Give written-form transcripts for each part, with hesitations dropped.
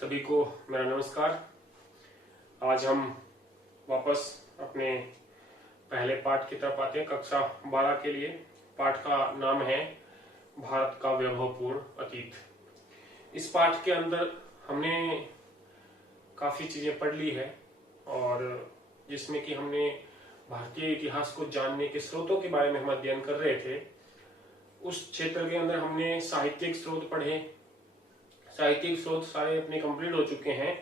सभी को मेरा नमस्कार। आज हम वापस अपने पहले पाठ की तरफ आते हैं, कक्षा 12 के लिए। पाठ का नाम है भारत का वैभवपूर्ण अतीत। इस पाठ के अंदर हमने काफी चीजें पढ़ ली है और जिसमें कि हमने भारतीय इतिहास को जानने के स्रोतों के बारे में हम अध्ययन कर रहे थे। उस क्षेत्र के अंदर हमने साहित्यिक स्रोत पढ़े। साहित्यिक स्रोत सारे अपने कंप्लीट हो चुके हैं।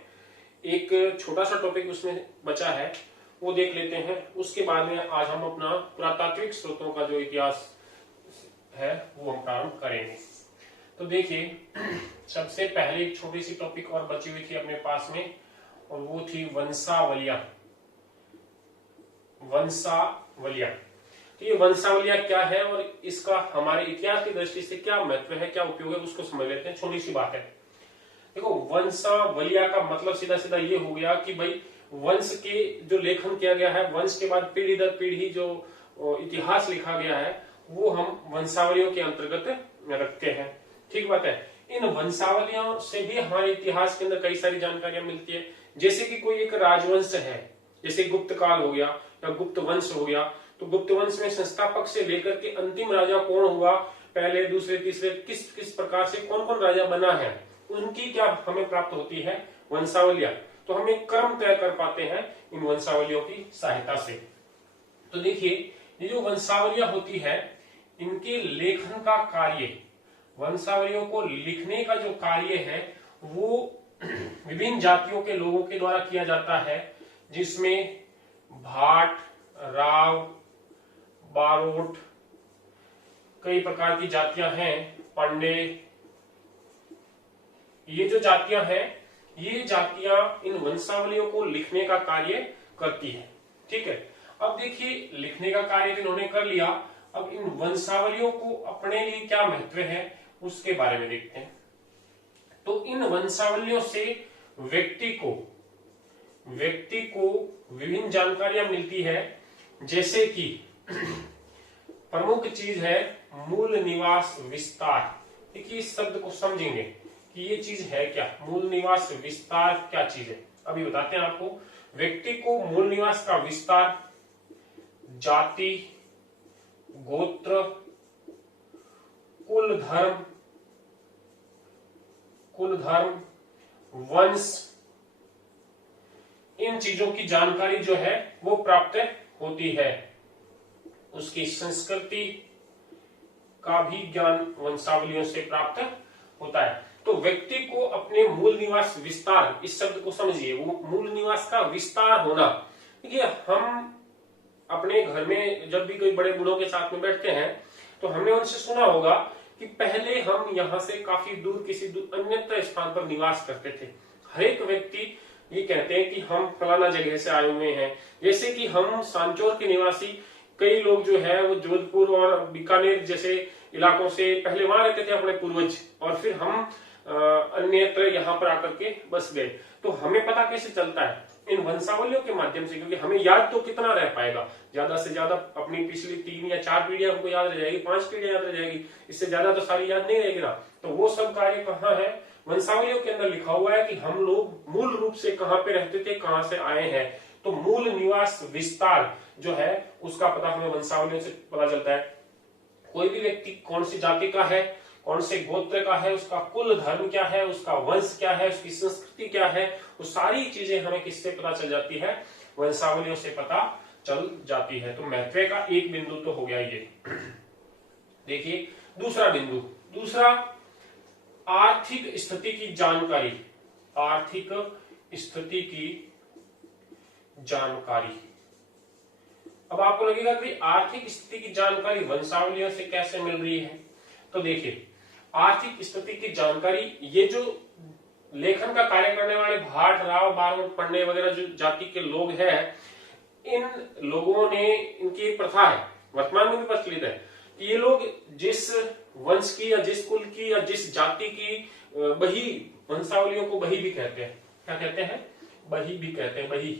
एक छोटा सा टॉपिक उसमें बचा है, वो देख लेते हैं। उसके बाद में आज हम अपना पुरातात्विक स्रोतों का जो इतिहास है वो हम प्रारंभ करेंगे। तो देखिए, सबसे पहले एक छोटी सी टॉपिक और बची हुई थी अपने पास में, और वो थी वंशावलियां। वंशावलियां, तो ये वंशावलियां क्या है और इसका हमारे इतिहास की दृष्टि से क्या महत्व है, क्या उपयोग है, उसको समझ लेते हैं। छोटी सी बात है। देखो, वंशावलियां का मतलब सीधा सीधा ये हो गया कि भाई वंश के जो लेखन किया गया है, वंश के बाद पीढ़ी दर पीढ़ी जो इतिहास लिखा गया है, वो हम वंशावलियों के अंतर्गत रखते हैं। ठीक बात है। इन वंशावलियों से भी हमारे इतिहास के अंदर कई सारी जानकारियां मिलती है। जैसे कि कोई एक राजवंश है, जैसे गुप्त काल हो गया या गुप्त वंश हो गया, तो गुप्त वंश में संस्थापक से लेकर के अंतिम राजा कौन हुआ, पहले दूसरे तीसरे किस किस प्रकार से कौन कौन राजा बना है, उनकी क्या हमें प्राप्त होती है, वंशावलियां। तो हम एक क्रम तय कर पाते हैं इन वंशावलियों की सहायता से। तो देखिए, ये जो वंशावलियां होती है, इनके लेखन का कार्य, वंशावलियों को लिखने का जो कार्य है वो विभिन्न जातियों के लोगों के द्वारा किया जाता है, जिसमें भाट, राव, बारोट, कई प्रकार की जातियां हैं, पांडे, ये जो जातियां हैं, ये जातियां इन वंशावलियों को लिखने का कार्य करती है। ठीक है। अब देखिए, लिखने का कार्य इन्होंने कर लिया। अब इन वंशावलियों को अपने लिए क्या महत्व है उसके बारे में देखते हैं। तो इन वंशावलियों से व्यक्ति को विभिन्न जानकारियां मिलती है। जैसे कि प्रमुख चीज है मूल निवास विस्तार। देखिए, इस शब्द को समझेंगे कि ये चीज है क्या, मूल निवास विस्तार क्या चीज है, अभी बताते हैं आपको। व्यक्ति को मूल निवास का विस्तार, जाति, गोत्र, कुल धर्म, वंश, इन चीजों की जानकारी जो है वो प्राप्त होती है। उसकी संस्कृति का भी ज्ञान वंशावलियों से प्राप्त होता है। तो व्यक्ति को अपने मूल निवास विस्तार, इस शब्द को समझिए, वो मूल निवास का विस्तार होना। देखिए, हम अपने घर में जब भी कोई बड़े बूढ़ों के साथ में बैठते हैं तो हमने उनसे सुना होगा कि पहले हम यहाँ से काफी दूर किसी अन्यत्र स्थान पर निवास करते थे। हर एक व्यक्ति ये कहते हैं कि हम फलाना जगह से आए हुए हैं। जैसे कि हम सांचौर के निवासी, कई लोग जो है वो जोधपुर और बीकानेर जैसे इलाकों से पहले वहां रहते थे अपने पूर्वज, और फिर हम अन्यत्र यहाँ पर आकर के बस गए। तो हमें पता कैसे चलता है, इन वंशावलियों के माध्यम से, क्योंकि हमें याद तो कितना रह पाएगा, ज्यादा से ज्यादा अपनी पिछली 3 या 4 पीढ़ियां हमको याद रह जाएगी, 5 पीढ़ियां याद रह जाएगी, इससे ज्यादा तो सारी याद नहीं रहेगी ना। तो वो सब कार्य कहाँ है, वंशावलियों के अंदर लिखा हुआ है कि हम लोग मूल रूप से कहाँ पे रहते थे, कहाँ से आए हैं। तो मूल निवास विस्तार जो है उसका पता हमें वंशावलियों से पता चलता है। कोई भी व्यक्ति कौन सी जाति का है, कौन से गोत्र का है, उसका कुल धर्म क्या है, उसका वंश क्या है, उसकी संस्कृति क्या है, वो सारी चीजें हमें किससे पता चल जाती है, वंशावलियों से पता चल जाती है। तो महत्व का एक बिंदु तो हो गया ये। देखिए, दूसरा बिंदु, दूसरा आर्थिक स्थिति की जानकारी। आर्थिक स्थिति की जानकारी। अब आपको लगेगा कि आर्थिक स्थिति की जानकारी वंशावलियों से कैसे मिल रही है। तो देखिए, आर्थिक स्थिति की जानकारी, ये जो लेखन का कार्य करने वाले भाट, राव, बारोट, पंडे वगैरह जो जाति के लोग हैं, इन लोगों ने, इनकी एक प्रथा है, वर्तमान में भी प्रचलित है, कि ये लोग जिस वंश की या जिस कुल की या जिस जाति की बही, वंशावलियों को बही भी कहते हैं। क्या कहते हैं, बही भी कहते हैं, बही।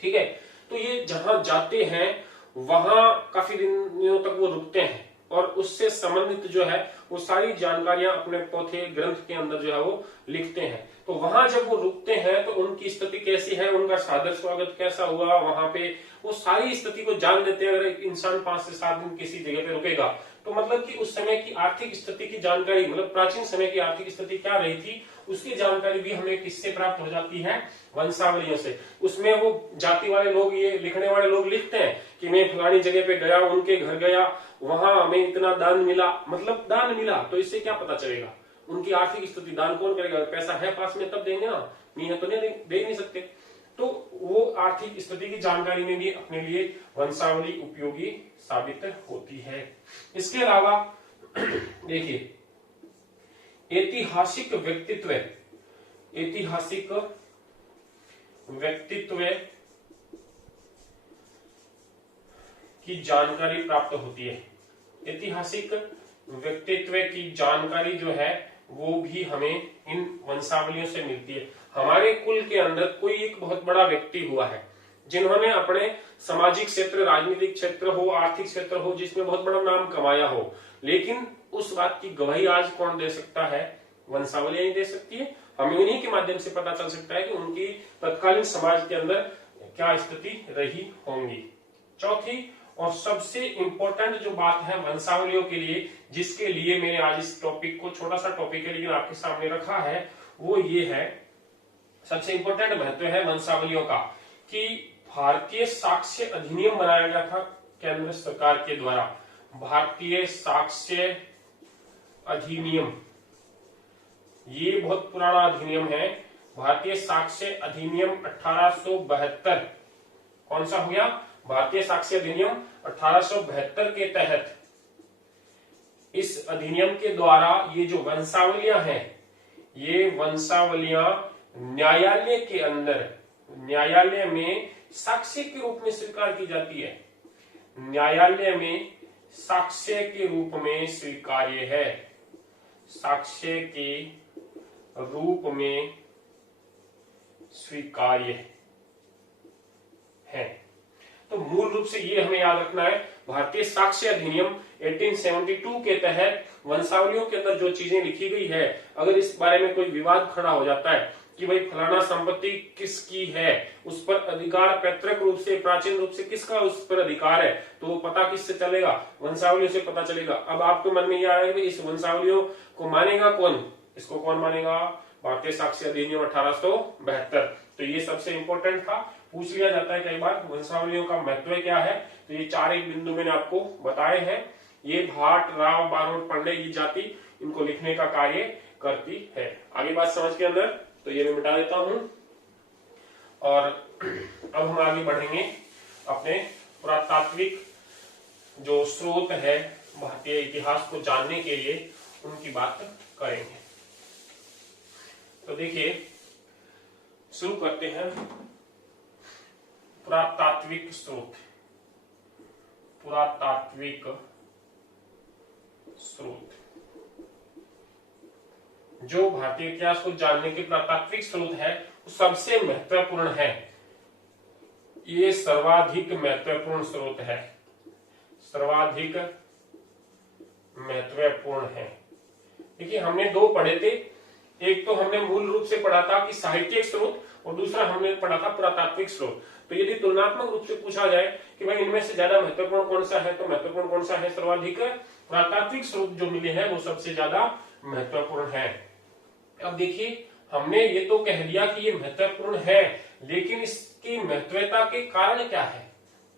ठीक है। तो ये जहां जाते हैं वहां काफी दिनों तक वो रुकते हैं और उससे संबंधित जो है वो सारी जानकारियां अपने पोथे ग्रंथ के अंदर जो है वो लिखते हैं। तो वहां जब वो रुकते हैं तो उनकी स्थिति कैसी है, उनका सादर स्वागत कैसा हुआ वहां पे, वो सारी स्थिति को जान लेते हैं। अगर एक इंसान 5 से 7 दिन किसी जगह पे रुकेगा तो मतलब कि उस समय की आर्थिक स्थिति की जानकारी, मतलब प्राचीन समय की आर्थिक स्थिति क्या रही थी उसकी जानकारी भी हमें किससे प्राप्त हो जाती है, वंशावलियों से। उसमें वो जाति वाले लोग, ये लिखने वाले लोग लिखते हैं कि मैं फलानी जगह पे गया, उनके घर गया, वहां हमें इतना दान मिला, मतलब दान मिला। तो इससे क्या पता चलेगा उनकी आर्थिक स्थिति, दान कौन करेगा, पैसा है पास में तब देंगे ना, नहीं है तो नहीं दे नहीं सकते। तो वो आर्थिक स्थिति की जानकारी में भी अपने लिए वंशावली उपयोगी साबित होती है। इसके अलावा देखिए ऐतिहासिक व्यक्तित्व की जानकारी प्राप्त होती है। ऐतिहासिक व्यक्तित्व की जानकारी जो है वो भी हमें इन वंशावलियों से मिलती है। हमारे कुल के अंदर कोई एक बहुत बड़ा व्यक्ति हुआ है जिन्होंने अपने सामाजिक क्षेत्र, राजनीतिक क्षेत्र हो, आर्थिक क्षेत्र हो, जिसमें बहुत बड़ा नाम कमाया हो, लेकिन उस बात की गवाही आज कौन दे सकता है, वंशावलियां ही दे सकती है। हमें उन्हीं के माध्यम से पता चल सकता है कि उनकी तत्कालीन समाज के अंदर क्या स्थिति रही होंगी। चौथी और सबसे इंपॉर्टेंट जो बात है वंशावलियों के लिए, जिसके लिए मैंने आज इस टॉपिक को, छोटा सा टॉपिक है लेकिन आपके सामने रखा है, वो ये है, सबसे इंपॉर्टेंट महत्व है वंशावलियों का कि भारतीय साक्ष्य अधिनियम बनाया गया था केंद्र सरकार के द्वारा। भारतीय साक्ष्य अधिनियम, ये बहुत पुराना अधिनियम है। भारतीय साक्ष्य अधिनियम 1872, कौन सा हो गया, भारतीय साक्ष्य अधिनियम 1872 के तहत इस अधिनियम के द्वारा ये जो वंशावलियां हैं, ये वंशावलियां न्यायालय के अंदर, न्यायालय में साक्ष्य के रूप में स्वीकार की जाती है। न्यायालय में साक्ष्य के रूप में स्वीकार्य है, साक्ष्य के रूप में स्वीकार्य है। तो मूल रूप से ये हमें याद रखना है, भारतीय साक्ष्य अधिनियम 1872 के तहत वंशावलियों के अंदर जो चीजें लिखी गई है, अगर इस बारे में कोई विवाद खड़ा हो जाता है कि भाई फलाना संपत्ति किसकी है, उस पर अधिकार पैतृक रूप से, प्राचीन रूप से किसका उस पर अधिकार है, तो वो पता किससे चलेगा, वंशावलियों से पता चलेगा। अब आपके मन में यह आएगा कि इस वंशावलियों को मानेगा कौन, इसको कौन मानेगा, भारतीय साक्ष्य अधिनियम 1872। तो ये सबसे इंपॉर्टेंट था, पूछ लिया जाता है कई बार वंशावलियों का महत्व क्या है। तो ये 4 एक बिंदु मैंने आपको बताए हैं। ये भाट, राव, बारोट, पांडे, ये जाति इनको लिखने का कार्य करती है। आगे बात समझ के अंदर, तो ये मैं मिटा देता हूं और अब हम आगे बढ़ेंगे अपने पुरातात्विक जो स्रोत है भारतीय इतिहास को जानने के लिए, उनकी बात करेंगे। तो देखिए शुरू करते हैं पुरातात्विक स्रोत। पुरातात्विक स्रोत जो भारतीय इतिहास को जानने के पुरातात्विक स्रोत है, वो सबसे महत्वपूर्ण है। ये सर्वाधिक महत्वपूर्ण स्रोत है, सर्वाधिक महत्वपूर्ण है। देखिए हमने 2 पढ़े थे, एक तो हमने मूल रूप से पढ़ा था कि साहित्यिक स्रोत, और दूसरा हमने पढ़ा था पुरातात्विक स्रोत। तो यदि तुलनात्मक रूप से पूछा जाए कि भाई इनमें से ज्यादा महत्वपूर्ण कौन सा है, तो महत्वपूर्ण कौन सा है, सर्वाधिक पुरातात्विक स्रोत जो मिले हैं वो सबसे ज्यादा महत्वपूर्ण है। अब देखिए हमने ये तो कह दिया कि ये महत्वपूर्ण है, लेकिन इसकी महत्वता के कारण क्या है,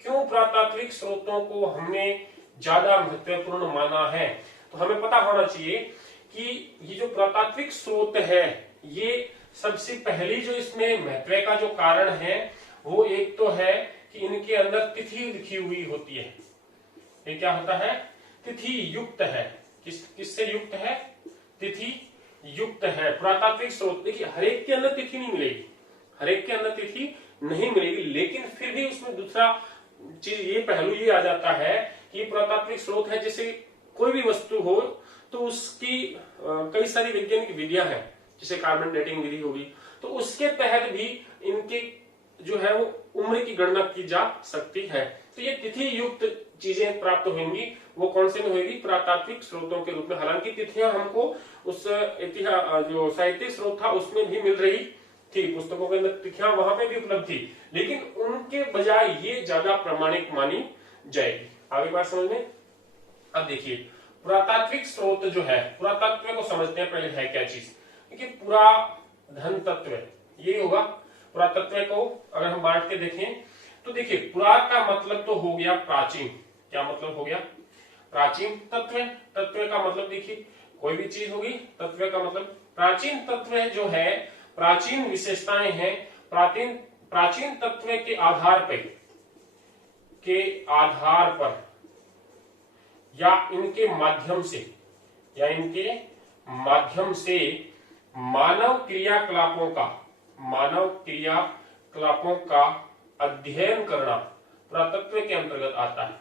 क्यों पुरातात्विक स्रोतों को हमने ज्यादा महत्वपूर्ण माना है। तो हमें पता होना चाहिए कि ये जो पुरातात्विक स्रोत है, ये सबसे पहली जो इसमें महत्व का जो कारण है वो एक तो है कि इनके अंदर तिथि लिखी हुई होती है। ये क्या होता है, तिथि युक्त है। किससे युक्त है, तिथि युक्त है पुरातात्विक स्रोत। देखिए हर एक के अंदर तिथि नहीं मिलेगी, हर एक के अंदर तिथि नहीं मिलेगी, लेकिन फिर भी उसमें दूसरा चीज ये पहलू ये आ जाता है कि पुरातात्विक स्रोत है, जैसे कोई भी वस्तु हो तो उसकी कई सारी वैज्ञानिक विधियां हैं, जैसे कार्बन डेटिंग विधि होगी, तो उसके तहत भी इनकी जो है वो उम्र की गणना की जा सकती है। तो ये तिथि युक्त चीजें प्राप्त होंगी, वो कौन से में होगी, पुरातात्विक स्रोतों के रूप में। हालांकि तिथियां हमको उस इतिहास जो साहित्यिक स्रोत था उसमें भी मिल रही थी, पुस्तकों के अंदर तिथियां वहां पे भी उपलब्ध थी, लेकिन उनके बजाय ये ज्यादा प्रामाणिक मानी जाएगी। आगे बात समझ में। अब देखिए पुरातात्विक स्रोत जो है, पुरातत्व को समझते हैं पहले है क्या चीज। देखिए पुराधन तत्व ये होगा। पुरातत्व को अगर हम बांट के देखें तो देखिए पुरा का मतलब तो हो गया प्राचीन। क्या मतलब हो गया, प्राचीन। तत्व, तत्व का मतलब देखिए कोई भी चीज होगी, तत्व का मतलब प्राचीन। तत्व जो है प्राचीन विशेषताएं हैं, प्राचीन तत्व के आधार पर या इनके माध्यम से मानव क्रियाकलापों का अध्ययन करना पुरातत्व के अंतर्गत आता है।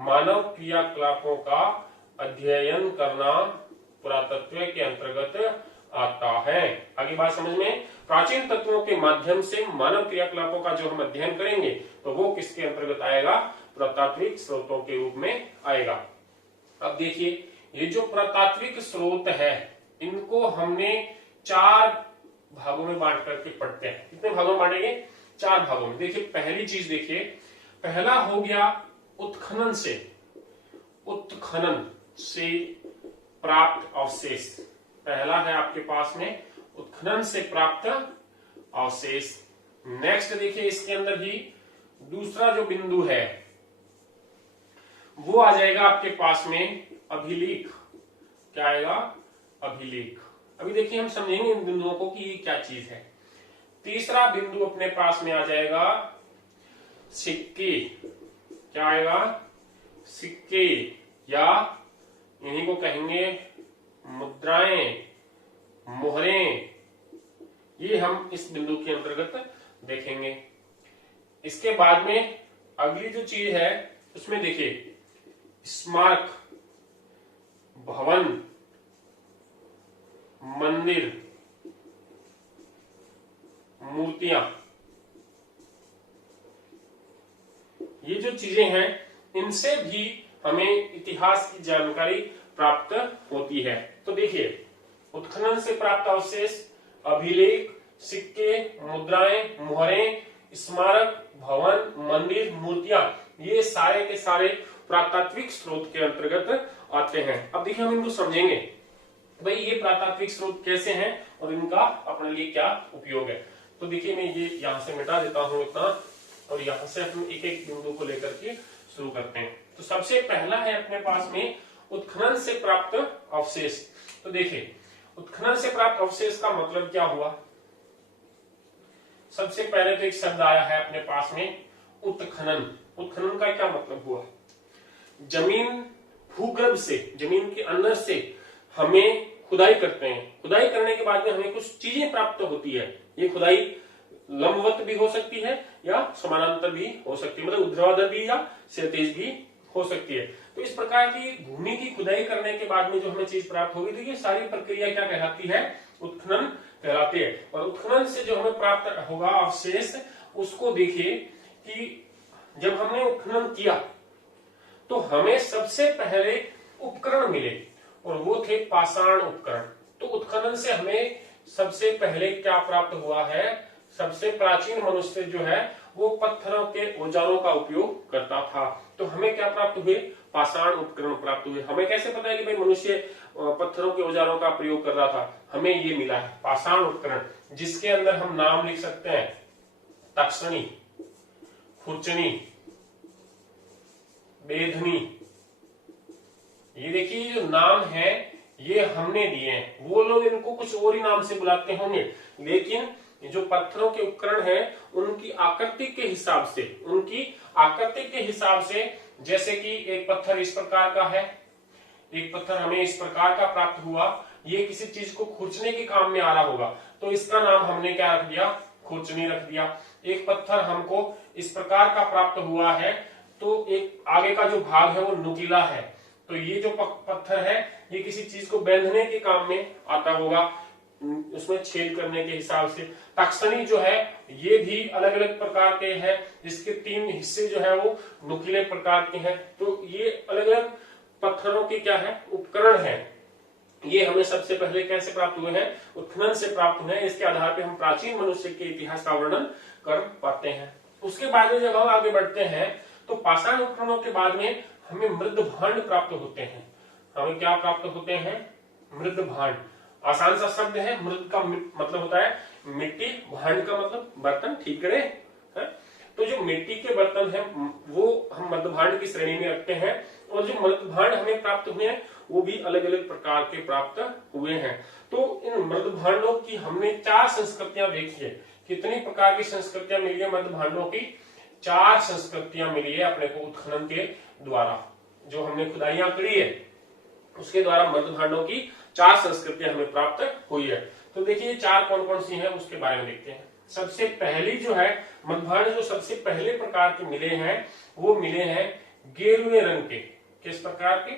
मानव क्रियाकलापों का अध्ययन करना पुरातत्व के अंतर्गत आता है। आगे बात समझ में। प्राचीन तत्वों के माध्यम से मानव क्रियाकलापों का जो हम अध्ययन करेंगे तो वो किसके अंतर्गत आएगा, पुरातात्विक स्रोतों के रूप में आएगा। अब देखिए ये जो पुरातात्विक स्रोत है इनको हमने 4 भागों में बांट करके पढ़ते हैं। कितने भागों में बांटेंगे, 4 भागों में। देखिए पहली चीज देखिए, पहला हो गया उत्खनन से प्राप्त अवशेष। पहला है आपके पास में उत्खनन से प्राप्त अवशेष। नेक्स्ट देखिए इसके अंदर ही दूसरा जो बिंदु है वो आ जाएगा आपके पास में अभिलेख। क्या आएगा, अभिलेख। अभी देखिए हम समझेंगे इन बिंदुओं को कि ये क्या चीज है। तीसरा बिंदु अपने पास में आ जाएगा सिक्के। क्या आएगा, सिक्के, या इन्हीं को कहेंगे मुद्राएं, मोहरें। ये हम इस बिंदु के अंतर्गत देखेंगे। इसके बाद में अगली जो चीज है उसमें देखिए स्मारक, भवन, मंदिर, मूर्तियां। ये जो चीजें हैं इनसे भी हमें इतिहास की जानकारी प्राप्त होती है। तो देखिए उत्खनन से प्राप्त अवशेष, अभिलेख, सिक्के, मुद्राएं, मोहरें, स्मारक, भवन, मंदिर, मूर्तियां, ये सारे के सारे पुरातात्विक स्रोत के अंतर्गत आते हैं। अब देखिए हम इनको समझेंगे भाई ये पुरातात्विक स्रोत कैसे हैं और इनका अपने लिए क्या उपयोग है। तो देखिए मैं ये यहां से मिटा देता हूं इतना, और यहां से हम एक एक बिंदु को लेकर के शुरू करते हैं। तो सबसे पहला है अपने पास में उत्खनन से प्राप्त अवशेष। तो देखिए उत्खनन से प्राप्त अवशेष का मतलब क्या हुआ। सबसे पहले तो एक शब्द आया है अपने पास में उत्खनन। उत्खनन का क्या मतलब हुआ, जमीन भूगर्भ से, जमीन के अंदर से हमें खुदाई करते हैं। खुदाई करने के बाद में हमें कुछ चीजें प्राप्त होती है। ये खुदाई लंबवत भी हो सकती है या समानांतर भी हो सकती है, मतलब ऊर्ध्वाधर भी या क्षैतिज भी हो सकती है। तो इस प्रकार की भूमि की खुदाई करने के बाद में जो हमें चीज प्राप्त होगी, तो ये सारी प्रक्रिया क्या कहलाती है, उत्खनन कहलाती है। और उत्खनन से जो हमें प्राप्त होगा अवशेष, उसको देखिए कि जब हमने उत्खनन किया तो हमें सबसे पहले उपकरण मिले और वो थे पाषाण उपकरण। तो उत्खनन से हमें सबसे पहले क्या प्राप्त हुआ है, सबसे प्राचीन मनुष्य जो है वो पत्थरों के औजारों का उपयोग करता था। तो हमें क्या प्राप्त हुए, पाषाण उपकरण प्राप्त हुए। हमें कैसे पता है कि भाई मनुष्य पत्थरों के औजारों का प्रयोग कर रहा था, हमें ये मिला है पाषाण उपकरण, जिसके अंदर हम नाम लिख सकते हैं तक्षणी, खुरचनी, बेधनी। ये देखिए जो नाम है ये हमने दिए हैं, वो लोग इनको कुछ और ही नाम से बुलाते होंगे, लेकिन जो पत्थरों के उपकरण हैं उनकी आकृति के हिसाब से, जैसे कि एक पत्थर इस प्रकार का है, एक पत्थर हमें इस प्रकार का प्राप्त हुआ, ये किसी चीज को खुरचने के काम में आ रहा होगा, तो इसका नाम हमने क्या रख दिया, खुरचनी रख दिया। एक पत्थर हमको इस प्रकार का प्राप्त हुआ है, तो एक आगे का जो भाग है वो नुकीला है, तो ये जो पत्थर है ये किसी चीज को बांधने के काम में आता होगा, उसमें छेद करने के हिसाब से। तक्षणी जो है ये भी अलग अलग प्रकार के हैं, जिसके 3 हिस्से जो है वो नुकीले प्रकार के हैं। तो ये अलग अलग पत्थरों के क्या है, उपकरण है, ये हमें सबसे पहले कैसे प्राप्त हुए हैं, उत्खनन से प्राप्त हुए हैं। इसके आधार पर हम प्राचीन मनुष्य के इतिहास का वर्णन कर पाते हैं। उसके बाद में जब हम आगे बढ़ते हैं तो पाषाण उपकरणों के बाद में हमें मृद भांड प्राप्त होते हैं। हमें क्या प्राप्त होते हैं, मृद भांड। आसान सा शब्द है, मृद का मतलब होता है मिट्टी, भांड का मतलब बर्तन, ठीक करे है? तो जो मिट्टी के बर्तन है वो हम मृद भांड की श्रेणी में रखते हैं, और जो मृद भांड हमें प्राप्त हुए हैं वो भी अलग अलग प्रकार के प्राप्त हुए हैं। तो इन मृद भांडों की हमने 4 संस्कृतियां देखी है। कितनी प्रकार की संस्कृतियां मिली है मृद भांडों की, 4 संस्कृतियां मिली है अपने को उत्खनन के द्वारा। जो हमने खुदाइयां करी है उसके द्वारा मृद भांडों की 4 संस्कृतियां हमें प्राप्त हुई है। तो देखिए ये 4 कौन कौन सी हैं उसके बारे में देखते हैं। सबसे पहली जो है मृद भांड, जो सबसे पहले प्रकार के मिले हैं वो मिले हैं गेरुए रंग के। किस प्रकार के,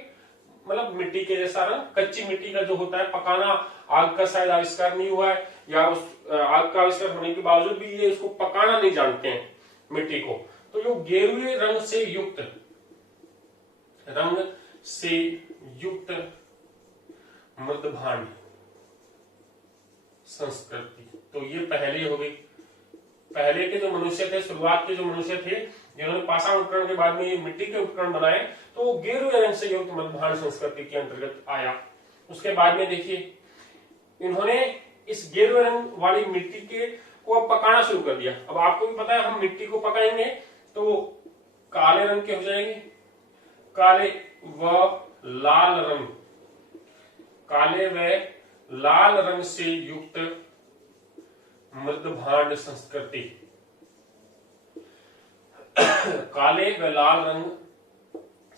मतलब मिट्टी के जैसा रंग, कच्ची मिट्टी का जो होता है, पकाना आग का शायद आविष्कार नहीं हुआ है, या उस आग का आविष्कार होने के बावजूद भी ये इसको पकाना नहीं जानते हैं मिट्टी को। तो जो गेरुए रंग से युक्त मृद भांड संस्कृति, तो ये पहले हो गई। पहले के जो मनुष्य थे, शुरुआत के जो मनुष्य थे जिन्होंने पाषाण उपकरण के बाद में ये मिट्टी के उपकरण बनाए, तो वो गेरुए रंग से युक्त मृद भांड संस्कृति के अंतर्गत आया। उसके बाद में देखिए इन्होंने इस गेरुए रंग वाली मिट्टी के को अब पकाना शुरू कर दिया। अब आपको भी पता है हम मिट्टी को पकाएंगे तो काले रंग के हो जाएंगे, काले व लाल रंग, काले व लाल रंग से युक्त मृद भांड संस्कृति, काले व लाल रंग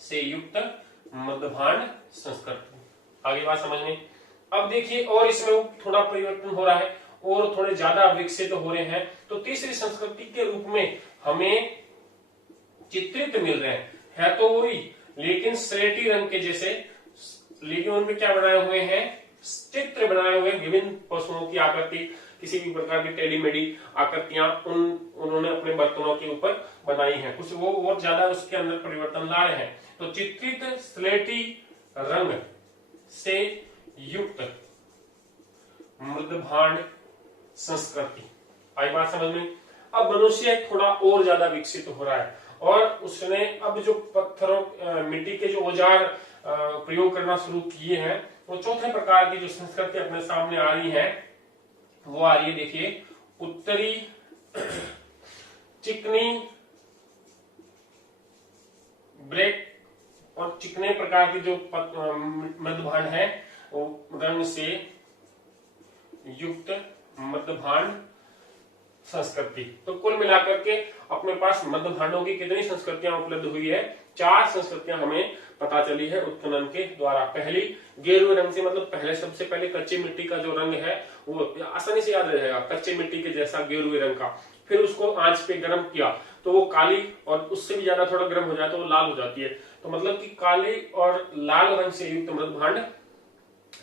से युक्त मृद भांड संस्कृति। आगे बात समझने। अब देखिए और इसमें थोड़ा परिवर्तन हो रहा है और थोड़े ज्यादा विकसित हो रहे हैं। तो तीसरी संस्कृति के रूप में हमें चित्रित मिल रहे हैं, है तो वही लेकिन स्लेटी रंग के जैसे, लेकिन उनमें क्या बनाए हुए हैं, चित्र बनाए हुए, विभिन्न पशुओं की आकृति, किसी भी प्रकार की टेढ़ी मेढ़ी आकृतियां उन्होंने अपने बर्तनों के ऊपर बनाई हैं। कुछ वो और ज्यादा उसके अंदर परिवर्तन ला रहे हैं। तो चित्रित स्लेटी रंग से युक्त मृद भांड संस्कृति। आई बात समझ में। अब मनुष्य थोड़ा और ज्यादा विकसित हो रहा है और उसने अब जो पत्थरों मिट्टी के जो औजार प्रयोग करना शुरू किए हैं, वो चौथे प्रकार की जो संस्कृति अपने सामने आ रही है वो आ रही है। देखिए उत्तरी चिकनी ब्रेक और चिकने प्रकार की जो मृद भांड है वो रंग से युक्त मृद भांड संस्कृति। तो कुल मिलाकर के अपने पास मृद भांडों की कितनी संस्कृतियां उपलब्ध हुई है, 4 संस्कृतियां हमें पता चली है उत्खनन के द्वारा। पहली गेरुए रंग से, मतलब पहले सबसे पहले कच्ची मिट्टी का जो रंग है वो आसानी से याद रहेगा, कच्चे मिट्टी के जैसा गेरुए रंग का। फिर उसको आंच पे गर्म किया तो वो काली, और उससे भी ज्यादा थोड़ा गर्म हो जाए तो वो लाल हो जाती है। तो मतलब कि काले और लाल रंग से युक्त मृद भांड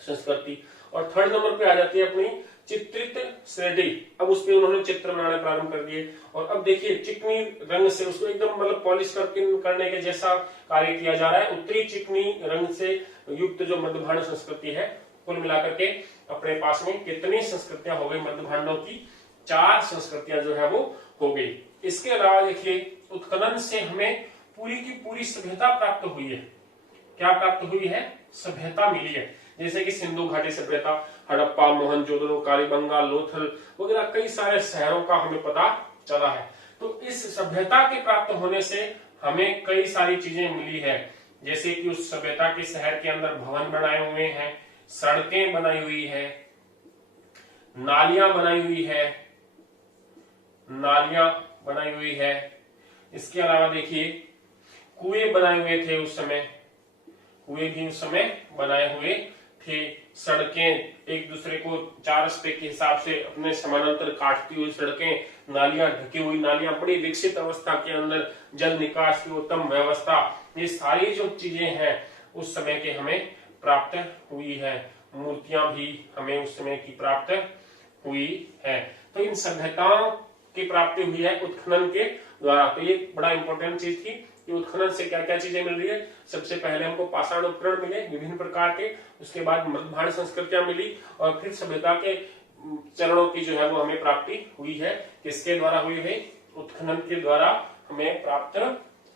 संस्कृति। और थर्ड नंबर पे आ जाती है अपनी चित्रित श्रेणी। अब उसपे उन्होंने चित्र बनाने प्रारंभ कर दिए और अब देखिए चिकनी रंग से उसको एकदम मतलब पॉलिश करने के जैसा कार्य किया जा रहा है। उत्तरी चिकनी रंग से युक्त जो मृद भांड संस्कृति है, कुल मिलाकर के अपने पास में कितनी संस्कृतियां हो गई मृद भांडों की, 4 संस्कृतियां जो है वो हो गई। इसके अलावा देखिए उत्खनन से हमें पूरी की पूरी सभ्यता प्राप्त हुई है। क्या प्राप्त हुई है, सभ्यता मिली है। जैसे कि सिंधु घाटी सभ्यता, हड़प्पा, मोहनजोदड़ो, कालीबंगा, लोथल वगैरह कई सारे शहरों का हमें पता चला है। तो इस सभ्यता के प्राप्त होने से हमें कई सारी चीजें मिली है, जैसे कि उस सभ्यता के शहर के अंदर भवन बनाए हुए हैं, सड़कें बनाई हुई है, नालियां बनाई हुई है, इसके अलावा देखिए कुएं बनाए हुए थे उस समय, कुएं भी उस समय बनाए हुए थे। सड़कें एक दूसरे को 4 रस्ते के हिसाब से अपने समानांतर काटती हुई सड़कें, नालियां ढकी हुई नालियां, बड़ी विकसित अवस्था के अंदर जल निकास की उत्तम व्यवस्था, ये सारी जो चीजें हैं उस समय के हमें प्राप्त हुई है। मूर्तियां भी हमें उस समय की प्राप्त हुई है। तो इन सभ्यताओं की प्राप्ति हुई है उत्खनन के द्वारा। तो ये बड़ा इंपॉर्टेंट चीज थी कि उत्खनन से क्या क्या चीजें मिल रही है। सबसे पहले हमको पाषाण उपकरण मिले विभिन्न प्रकार के, उसके बाद मृदभांड संस्कृतियां मिली, और फिर सभ्यता के चरणों की जो है वो हमें प्राप्ति हुई है। किसके द्वारा हुई है? उत्खनन के द्वारा हमें प्राप्त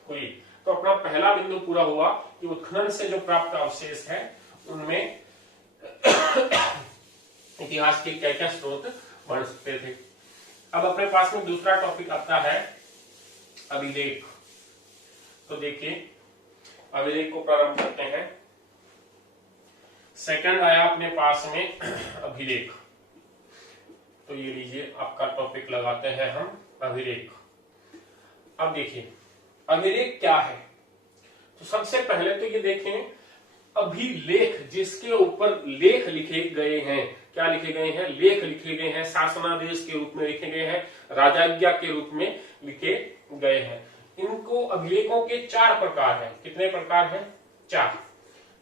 हुई। तो अपना पहला बिंदु पूरा हुआ कि उत्खनन से जो प्राप्त अवशेष है उनमें इतिहास के क्या क्या स्रोत बन सकते थे। अब अपने पास में दूसरा टॉपिक आता है अभिलेख। तो देखिए अभिलेख को प्रारंभ करते हैं। सेकंड आया अपने पास में अभिलेख। तो ये लीजिए आपका टॉपिक लगाते हैं हम अभिलेख। अब देखिए अभिलेख क्या है। तो सबसे पहले तो ये देखें अभिलेख जिसके ऊपर लेख लिखे गए हैं। क्या लिखे गए हैं? लेख लिखे गए हैं, शासनादेश के रूप में लिखे गए हैं, राजाज्ञा के रूप में लिखे गए हैं। इनको अभिलेखों के 4 प्रकार हैं। कितने प्रकार हैं? 4।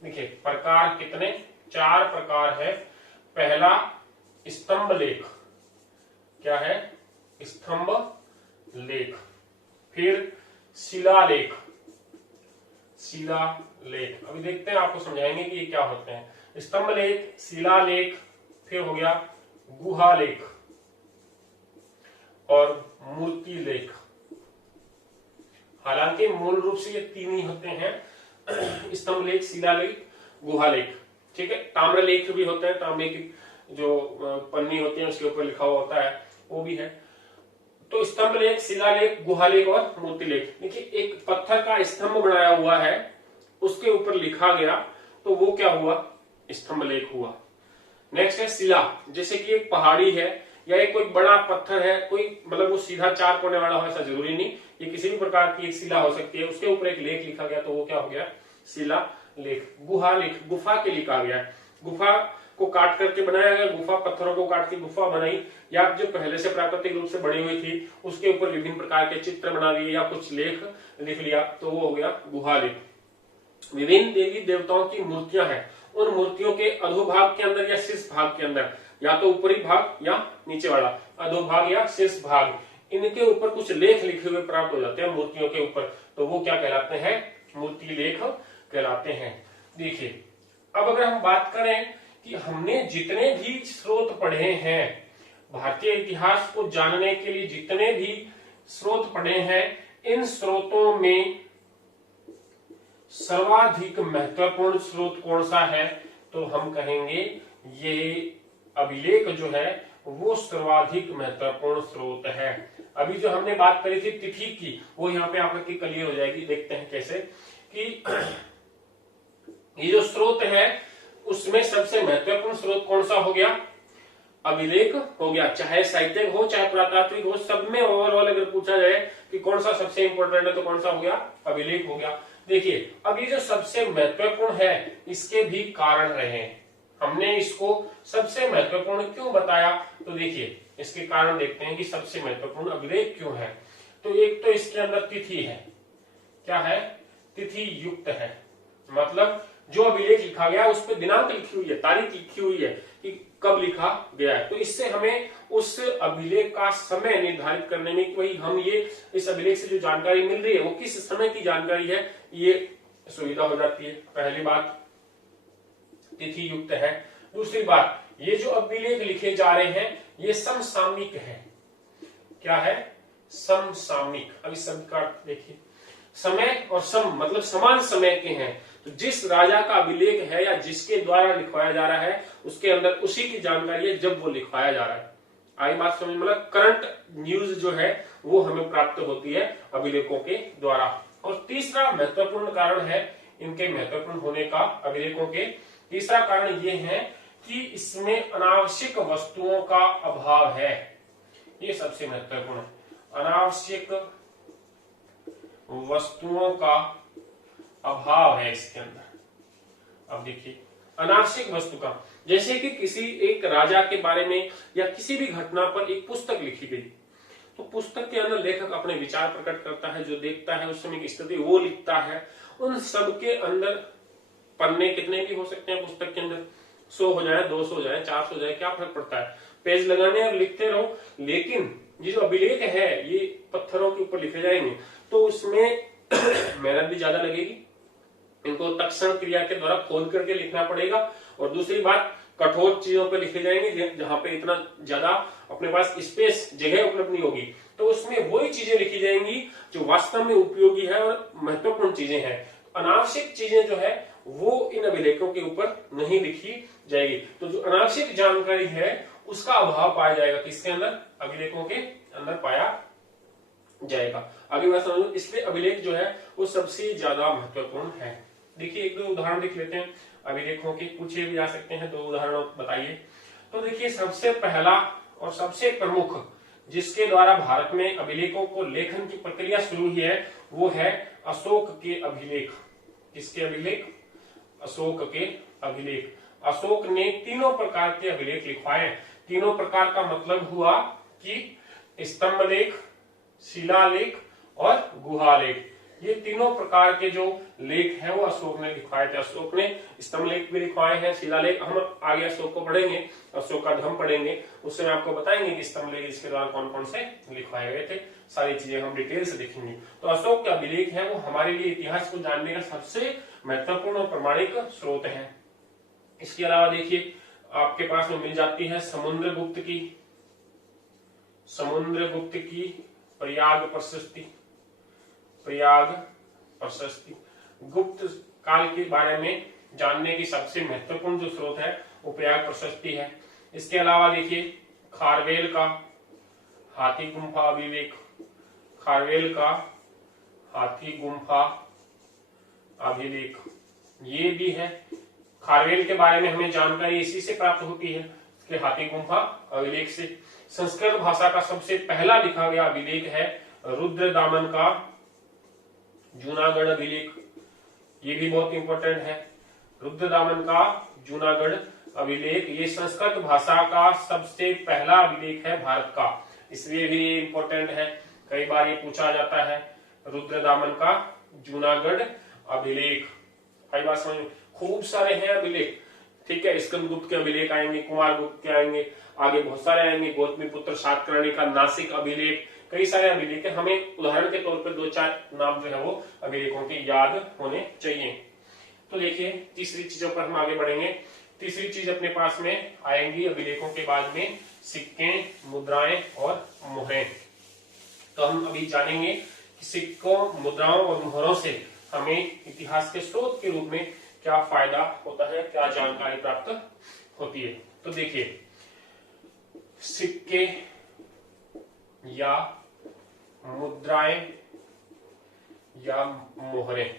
देखिए प्रकार कितने? 4 प्रकार है। पहला स्तंभ लेख। क्या है? स्तंभ लेख। फिर शिलालेख। शिलालेख अभी देखते हैं, आपको समझाएंगे कि ये क्या होते हैं। स्तंभ लेख, शिलालेख, फिर हो गया गुहालेख और मूर्ति लेख। हालांकि मूल रूप से ये 3 ही होते हैं, स्तंभ लेख, शिलालेख, गुहालेख। ठीक है, ताम्रलेख भी होते हैं, तांबे की जो पन्नी होती है उसके ऊपर लिखा हुआ होता है वो भी है। तो स्तंभ लेख, शिलालेख, गुहालेख और मूर्ति लेख। देखिए एक पत्थर का स्तंभ बनाया हुआ है, उसके ऊपर लिखा गया तो वो क्या हुआ? स्तंभ लेख हुआ। नेक्स्ट है शिला। जैसे कि एक पहाड़ी है या एक कोई बड़ा पत्थर है, कोई मतलब वो सीधा 4 कोने वाला हो ऐसा जरूरी नहीं, ये किसी भी प्रकार की एक शिला हो सकती है, उसके ऊपर एक लेख लिखा गया तो वो क्या हो गया? शिला लेख। गुहालेख गुफा के लिखा गया, गुफा को काट करके बनाया गया, गुफा पत्थरों को काट के गुफा बनाई, या जो पहले से प्राकृतिक रूप से बनी हुई थी उसके ऊपर विभिन्न प्रकार के चित्र बना दिए या कुछ लेख लिख लिया तो वो हो गया गुहालेख। विभिन्न देवी देवताओं की मूर्तियां हैं, उन मूर्तियों के अधोभाग के अंदर या शीर्ष भाग के अंदर, या तो ऊपरी भाग या नीचे वाला अधोभाग या शीर्ष भाग, इनके ऊपर कुछ लेख लिखे हुए प्राप्त हो जाते हैं मूर्तियों के ऊपर, तो वो क्या कहलाते हैं? मूर्ति लेख कहलाते हैं। देखिए अब अगर हम बात करें कि हमने जितने भी स्रोत पढ़े हैं, भारतीय इतिहास को जानने के लिए जितने भी स्रोत पढ़े हैं, इन स्रोतों में सर्वाधिक महत्वपूर्ण स्रोत कौन सा है? तो हम कहेंगे ये अभिलेख जो है वो सर्वाधिक महत्वपूर्ण स्रोत है। अभी जो हमने बात करी थी तिथि की, वो यहाँ पे आपकी क्लियर हो जाएगी। देखते हैं कैसे कि ये जो स्रोत है उसमें सबसे महत्वपूर्ण स्रोत कौन सा हो गया? अभिलेख हो गया। चाहे साहित्यिक हो चाहे पुरातात्विक हो, सब में ओवरऑल अगर पूछा जाए कि कौन सा सबसे इंपॉर्टेंट है तो कौन सा हो गया? अभिलेख हो गया। देखिए अब ये जो सबसे महत्वपूर्ण है इसके भी कारण रहे। हमने इसको सबसे महत्वपूर्ण क्यों बताया? तो देखिए इसके कारण देखते हैं कि सबसे महत्वपूर्ण अभिलेख क्यों है। तो एक तो इसके अंदर तिथि है। क्या है? तिथि युक्त है, मतलब जो अभिलेख लिखा गया उस पर दिनांक लिखी हुई है, तारीख लिखी हुई है कि कब लिखा गया है। तो इससे हमें उस अभिलेख का समय निर्धारित करने में कि भाई हम ये इस अभिलेख से जो जानकारी मिल रही है वो किस समय की जानकारी है, ये सुविधा हो जाती है। पहली बात तिथि युक्त है। दूसरी बात, ये जो अभिलेख लिखे जा रहे हैं ये समसामयिक है। क्या है? समसामयिक। अब इस शब्द का देखिए, समय और सम मतलब समान समय के हैं। तो जिस राजा का अभिलेख है या जिसके द्वारा लिखवाया जा रहा है उसके अंदर उसी की जानकारी है जब वो लिखवाया जा रहा है। आई बात समझ, मतलब करंट न्यूज जो है वो हमें प्राप्त होती है अभिलेखों के द्वारा। और तीसरा महत्वपूर्ण कारण है इनके महत्वपूर्ण होने का, अभिलेखों के तीसरा कारण ये है कि इसमें अनावश्यक वस्तुओं का अभाव है। ये सबसे महत्वपूर्ण है, अनावश्यक वस्तुओं का अभाव है इसके अंदर। अब देखिए अनावश्यक वस्तु का, जैसे कि किसी एक राजा के बारे में या किसी भी घटना पर एक पुस्तक लिखी गई, तो पुस्तक के अंदर लेखक अपने विचार प्रकट करता है, जो देखता है उस समय की स्थिति वो लिखता है। उन सब के अंदर पन्ने कितने भी हो सकते हैं पुस्तक के अंदर, 100 हो जाए, 200 हो जाए, 400 हो जाए, क्या फर्क पड़ता है, पेज लगाने और लिखते रहो। लेकिन ये जो अभिलेख है ये पत्थरों के ऊपर लिखे जाएंगे तो उसमें मेहनत भी ज्यादा लगेगी, इनको तत्क्षण क्रिया के द्वारा खोद करके लिखना पड़ेगा। और दूसरी बात, कठोर चीजों पे लिखे जाएंगे जहां पे इतना ज्यादा अपने पास स्पेस जगह उपलब्ध नहीं होगी, तो उसमें वही चीजें लिखी जाएंगी जो वास्तव में उपयोगी है और महत्वपूर्ण चीजें हैं। अनावश्यक चीजें जो है वो इन अभिलेखों के ऊपर नहीं लिखी जाएगी। तो जो अनावश्यक जानकारी है उसका अभाव पाया जाएगा, किसके अंदर, अभिलेखों के अंदर पाया जाएगा। आगे बात समझो, इसलिए अभिलेख जो है वो सबसे ज्यादा महत्वपूर्ण है। देखिए एक दो उदाहरण देख लेते हैं अभिलेखों के, पूछे भी जा सकते हैं, दो उदाहरण बताइए। तो देखिए सबसे पहला और सबसे प्रमुख जिसके द्वारा भारत में अभिलेखों को लेखन की प्रक्रिया शुरू हुई है वो है अशोक के अभिलेख। किसके अभिलेख, अशोक के अभिलेख। अशोक ने तीनों प्रकार के अभिलेख लिखवाए। तीनों प्रकार का मतलब हुआ कि स्तंभ लेख, शिलालेख और गुहालेख, ये तीनों प्रकार के जो लेख हैं वो अशोक ने लिखवाए थे। अशोक ने स्तंभ लेख भी लिखवाए हैं, शिलालेख हम आगे अशोक को पढ़ेंगे, अशोक का धर्म पढ़ेंगे, उससे मैं आपको बताएंगे कि स्तंभ लेख इसके द्वारा कौन कौन से लिखवाए गए थे, सारी चीजें हम डिटेल से देखेंगे। तो अशोक के अभिलेख है वो हमारे लिए इतिहास को जानने का सबसे महत्वपूर्ण और प्रमाणिक स्रोत है। इसके अलावा देखिए आपके पास में मिल जाती है समुद्रगुप्त की प्रयाग प्रशस्ति। प्रयाग प्रशस्ति गुप्त काल के बारे में जानने की सबसे महत्वपूर्ण जो स्रोत है वो प्रयाग प्रशस्ति है। इसके अलावा देखिए खारवेल का हाथी गुम्फा अभिलेख, खारवेल का हाथी गुम्फा अभिलेख ये भी है। खारवेल के बारे में हमें जानकारी इसी से प्राप्त होती है, इसके हाथी गुम्फा अभिलेख से। संस्कृत भाषा का सबसे पहला लिखा गया अभिलेख है रुद्रदामन का जूनागढ़ अभिलेख, ये भी बहुत इंपॉर्टेंट है। रुद्रदामन का जूनागढ़ अभिलेख ये संस्कृत भाषा का सबसे पहला अभिलेख है भारत का, इसलिए भी इंपॉर्टेंट है, कई बार ये पूछा जाता है। रुद्रदामन का जूनागढ़ अभिलेख, कई बार समझ, खूब सारे हैं अभिलेख, ठीक है। स्कंदगुप्त के अभिलेख आएंगे, कुमार गुप्त के आएंगे, आगे बहुत सारे आएंगे, गौतमीपुत्र शातकर्णी का नासिक अभिलेख, कई सारे अभिलेख है। हमें उदाहरण के तौर पर दो चार नाम जो है वो अभिलेखों के याद होने चाहिए। तो देखिए तीसरी चीजों पर हम आगे बढ़ेंगे। तीसरी चीज अपने पास में आएंगी अभिलेखों के बाद में सिक्के, मुद्राएं और मोहरें। तो हम अभी जानेंगे कि सिक्कों, मुद्राओं और मोहरों से हमें इतिहास के स्रोत के रूप में क्या फायदा होता है, क्या जानकारी प्राप्त होती है। तो देखिए सिक्के या मुद्राएं या मोहरें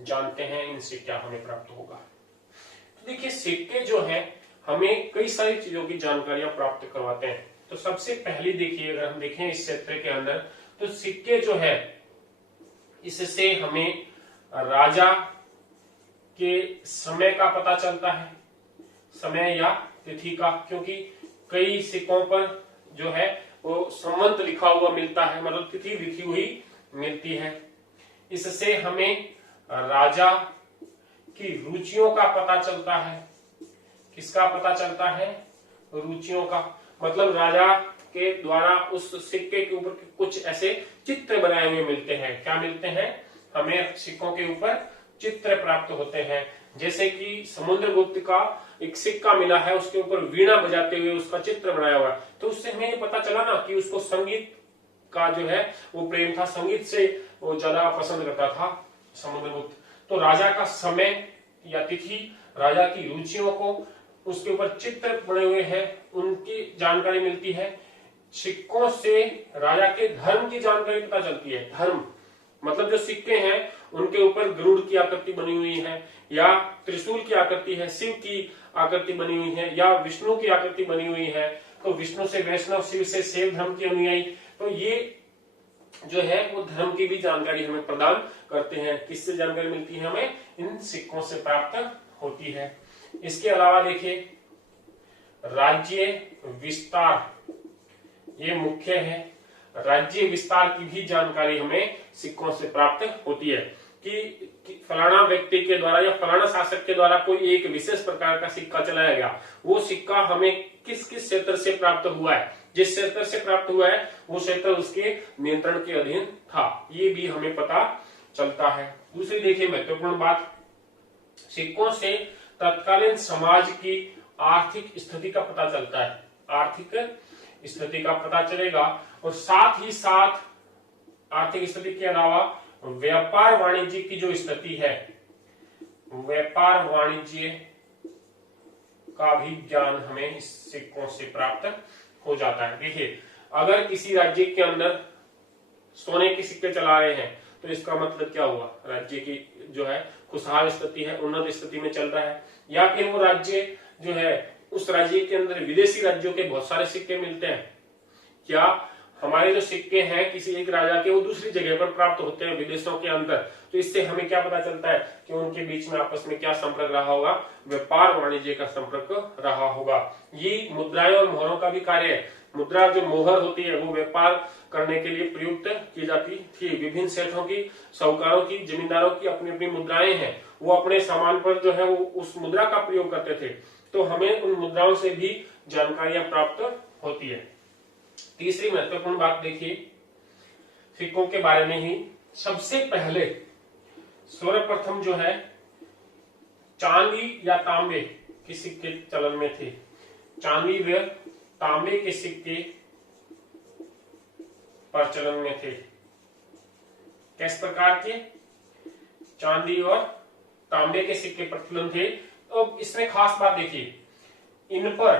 जानते हैं, इनसे क्या हमें प्राप्त होगा। तो देखिए सिक्के जो है हमें कई सारी चीजों की जानकारियां प्राप्त करवाते हैं। तो सबसे पहले देखिए अगर हम देखें इस क्षेत्र के अंदर तो सिक्के जो है इससे हमें राजा के समय का पता चलता है, समय या तिथि का, क्योंकि कई सिक्कों पर जो है वो संवत लिखा हुआ मिलता है, मतलब तिथि लिखी हुई मिलती है। इससे हमें राजा की रुचियों का पता चलता है। किसका पता चलता है? रुचियों का, मतलब राजा के द्वारा उस सिक्के के ऊपर कुछ ऐसे चित्र बनाए हुए मिलते हैं। क्या मिलते हैं? हमें सिक्कों के ऊपर चित्र प्राप्त होते हैं। जैसे कि समुद्रगुप्त का एक सिक्का मिला है, उसके ऊपर वीणा बजाते हुए उसका चित्र बनाया हुआ है, तो उससे हमें ये पता चला ना कि उसको संगीत का जो है वो प्रेम था, संगीत से वो ज्यादा पसंद करता था समुद्रगुप्त। तो राजा का समय या तिथि, राजा की रुचियों को, उसके ऊपर चित्र बने हुए हैं, उनकी जानकारी मिलती है। सिक्कों से राजा के धर्म की जानकारी पता चलती है। धर्म मतलब जो सिक्के हैं उनके ऊपर गरुड़ की आकृति बनी हुई है, या त्रिशूल की आकृति है, शिव की आकृति बनी हुई है, या विष्णु की आकृति बनी हुई है। तो विष्णु से वैष्णव, शिव से शैव धर्म की अनुयायी, तो ये जो है वो धर्म की भी जानकारी हमें प्रदान करते हैं। किससे जानकारी मिलती है? हमें इन सिक्कों से प्राप्त होती है। इसके अलावा देखिए राज्य विस्तार, ये मुख्य है। राज्य विस्तार की भी जानकारी हमें सिक्कों से प्राप्त होती है कि फलाना व्यक्ति के द्वारा या फलाना शासक के द्वारा कोई एक विशेष प्रकार का सिक्का चलाया गया, वो सिक्का हमें किस किस क्षेत्र से प्राप्त हुआ है, जिस क्षेत्र से प्राप्त हुआ है वो क्षेत्र उसके नियंत्रण के अधीन था, ये भी हमें पता चलता है। दूसरी देखिए महत्वपूर्ण बात, सिक्कों से तत्कालीन समाज की आर्थिक स्थिति का पता चलता है, आर्थिक स्थिति का पता चलेगा, और साथ ही साथ आर्थिक स्थिति के अलावा व्यापार वाणिज्य की जो स्थिति है, व्यापार वाणिज्य का भी ज्ञान हमें इस सिक्कों से प्राप्त हो जाता है। देखिए अगर किसी राज्य के अंदर सोने के सिक्के चला रहे हैं तो इसका मतलब क्या हुआ, राज्य की जो है खुशहाल स्थिति है, उन्नत स्थिति में चल रहा है। या फिर वो राज्य जो है उस राज्य के अंदर विदेशी राज्यों के बहुत सारे सिक्के मिलते हैं, क्या हमारे जो सिक्के हैं किसी एक राजा के वो दूसरी जगह पर प्राप्त होते हैं विदेशों के अंदर, तो इससे हमें क्या पता चलता है कि उनके बीच में आपस में क्या संपर्क रहा होगा, व्यापार वाणिज्य का संपर्क रहा होगा। ये मुद्राएं और मोहरों का भी कार्य है। मुद्रा जो मोहर होती है वो व्यापार करने के लिए प्रयुक्त की जाती थी। विभिन्न सेठों की, साहूकारों की, जमींदारों की अपनी अपनी मुद्राएं हैं, वो अपने सामान पर जो है वो उस मुद्रा का प्रयोग करते थे, तो हमें उन मुद्राओं से भी जानकारियां प्राप्त होती है। तीसरी महत्वपूर्ण बात देखिए सिक्कों के बारे में ही, सबसे पहले सर्वप्रथम जो है चांदी या तांबे के सिक्के चलन में थे। चांदी व तांबे के सिक्के प्रचलन में थे। किस प्रकार के? चांदी और तांबे के सिक्के प्रचलन थे। तो इसमें खास बात देखिए, इन पर